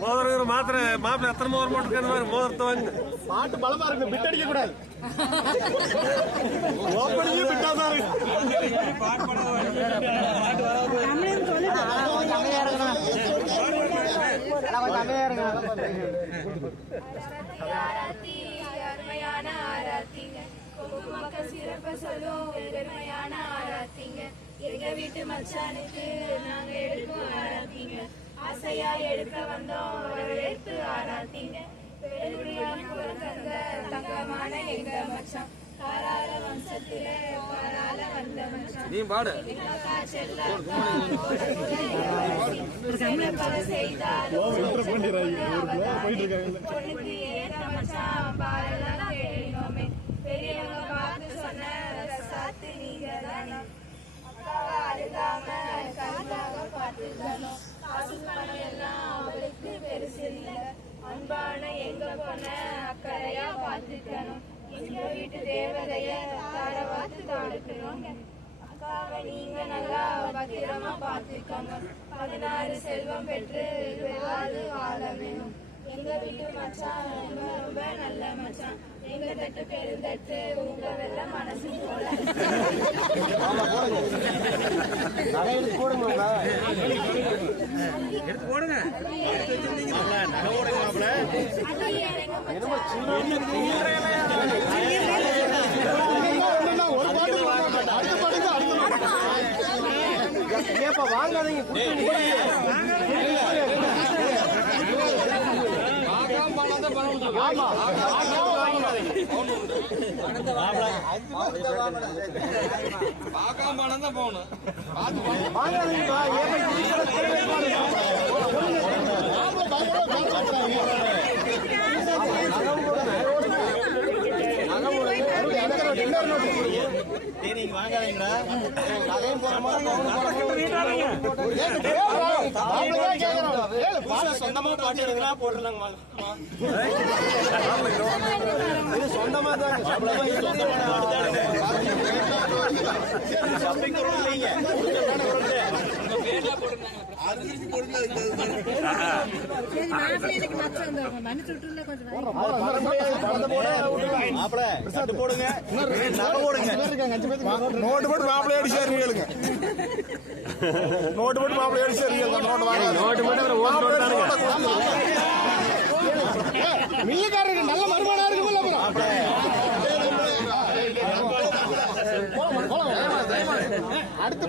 மோதிரம் மாத்திர மாப்பிள்ள எத்தனை மோதிரம் போட்டுருக்காரு மோதிரத்தை வாங்க. பாட்டு பலமா இருக்கு, பிட் அடிக்க கூடாது. ஓப்பனிங்கே பிட்டாதான் இருக்கு. எங்க வீட்டு மச்சானுக்கு நாங்க எடுக்கும் ஆராத்தீங்க, ஆசையா எடுக்க வந்தோம் வரவேற்பு ஆராத்தீங்க. தங்கமான எங்க மச்சான் காரால வம்சத்தில பாரால வந்த மச்சான் நீ பாடு பொண்ணுக்கு ஏற்ற மச்சான் பாரெல்லாம் கேட்டோமே. பெரியவங்க பார்த்து சொன்ன சாத்து நீங்க தானே. அக்காவை அழுகாம கருதாக பார்த்துக்கணும். காசு பணம் எல்லாம் அவளுக்கு பெருசு இல்லை. அன்பான எங்க பொண்ண அக்கறையா பார்த்துக்கணும். எங்க வீட்டு தேவதைய தார பார்த்து கொடுக்கணும். அக்காவை நீங்க நல்லா பத்திரமா பார்த்துக்கோங்க. 16 செல்வம் பெற்று வாழ வேணும். எங்க வீட்டு மச்சான் ரொம்ப நல்ல மச்சான். எங்க தட்டு பெருந்தட்டு உங்க வெள்ள மனசு போல. எடுத்து போடுங்க. வாங்காதீங்க. சொந்தமா பாட்டு எடுக்கிறா போட்டுலாங்க. சொந்தமா தான் போடுங்க. நோட்டு போட்டு மாப்பிள்ளை அடிச்சு கேளுங்க. நோட்டு போட்டு மாப்பிள்ளை அடிச்சு நோட்டு மில்லுக்காரருக்கு நல்ல வருமானம் இருக்குமில்ல. அடுத்து